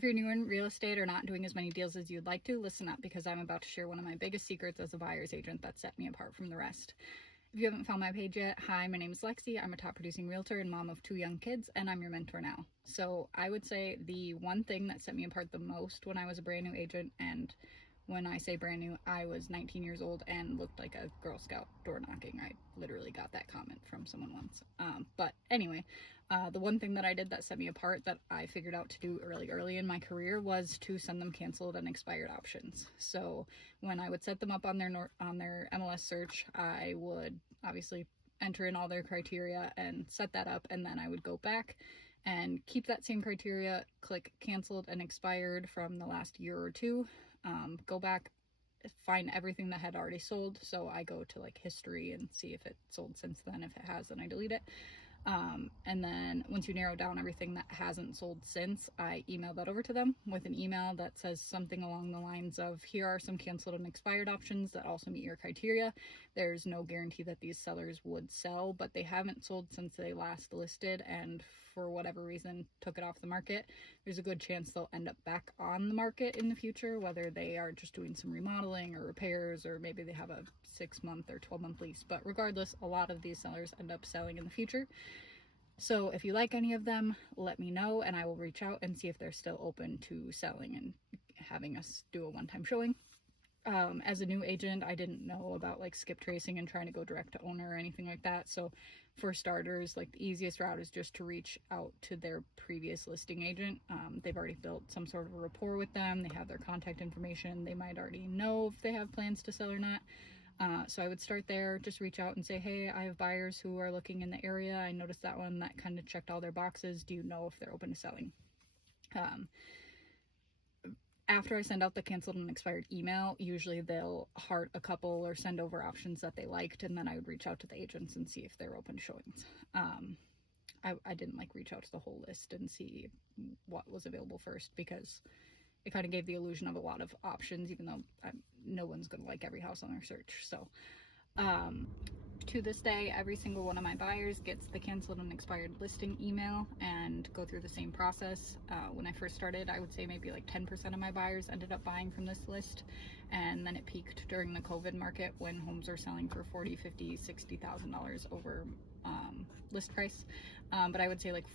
If you're new in real estate or not doing as many deals as you'd like to, listen up, because I'm about to share one of my biggest secrets as a buyer's agent that set me apart from the rest. If you haven't found my page yet, hi, my name is Lexi. I'm a top producing realtor and mom of 2 young kids, and I'm your mentor now. So I would say the one thing that set me apart the most when I was a brand new agent, and when I say brand new, I was 19 years old and looked like a Girl Scout door knocking. I literally got that comment from someone once. But anyway, the one thing that I did that set me apart that I figured out to do early in my career was to send them canceled and expired options. So when I would set them up on their MLS search, I would obviously enter in all their criteria and set that up, and then I would go back and keep that same criteria, click canceled and expired from the last year or two, go back, find everything that had already sold. So I go to like history and see if it sold since then. If it has, then I delete it. And then once you narrow down everything that hasn't sold since, I email that over to them with an email that says something along the lines of, here are some canceled and expired options that also meet your criteria. There's no guarantee that these sellers would sell, but they haven't sold since they last listed, and for whatever reason took it off the market. There's a good chance they'll end up back on the market in the future, whether they are just doing some remodeling or repairs, or maybe they have a 6-month or 12-month lease. But regardless, a lot of these sellers end up selling in the future. So if you like any of them, let me know and I will reach out and see if they're still open to selling and having us do a one-time showing. As a new agent, I didn't know about like skip tracing and trying to go direct to owner or anything like that. So for starters, like the easiest route is just to reach out to their previous listing agent. They've already built some sort of a rapport with them. They have their contact information. They might already know if they have plans to sell or not. So I would start there, just reach out and say, hey, I have buyers who are looking in the area. I noticed that one that kind of checked all their boxes. Do you know if they're open to selling? After I send out the canceled and expired email, usually they'll heart a couple or send over options that they liked, and then I would reach out to the agents and see if they're open to showings. I didn't like reach out to the whole list and see what was available first, because it kind of gave the illusion of a lot of options, even though no one's going to like every house on their search. So to this day, every single one of my buyers gets the canceled and expired listing email and go through the same process. When I first started, I would say maybe like 10% of my buyers ended up buying from this list, and then it peaked during the COVID market when homes are selling for $40,000, $50,000, $60,000 over list price. But I would say like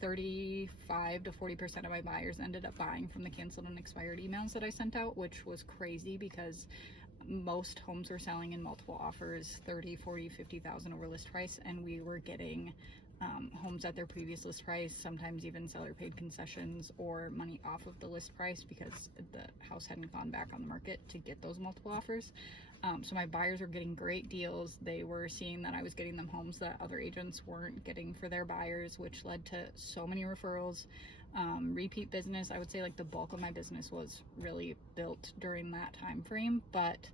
35 to 40% of my buyers ended up buying from the canceled and expired emails that I sent out, which was crazy because most homes were selling in multiple offers, 30, 40, 50,000 over list price, and we were getting homes at their previous list price, sometimes even seller paid concessions or money off of the list price because the house hadn't gone back on the market to get those multiple offers. So my buyers were getting great deals. They were seeing that I was getting them homes that other agents weren't getting for their buyers, which led to so many referrals, repeat business. I would say like the bulk of my business was really built during that time frame. But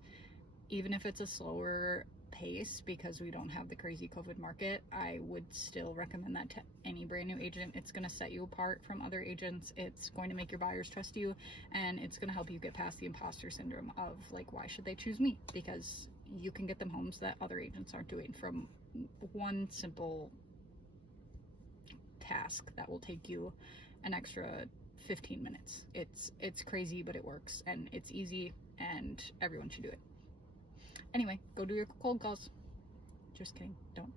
even if it's a slower pace because we don't have the crazy COVID market, I would still recommend that to any brand new agent. It's going to set you apart from other agents. It's going to make your buyers trust you, and it's going to help you get past the imposter syndrome of like, why should they choose me? Because you can get them homes that other agents aren't doing from one simple task that will take you an extra 15 minutes. It's crazy, but it works, and it's easy, and everyone should do it. Anyway, go do your cold calls. Just kidding. Don't.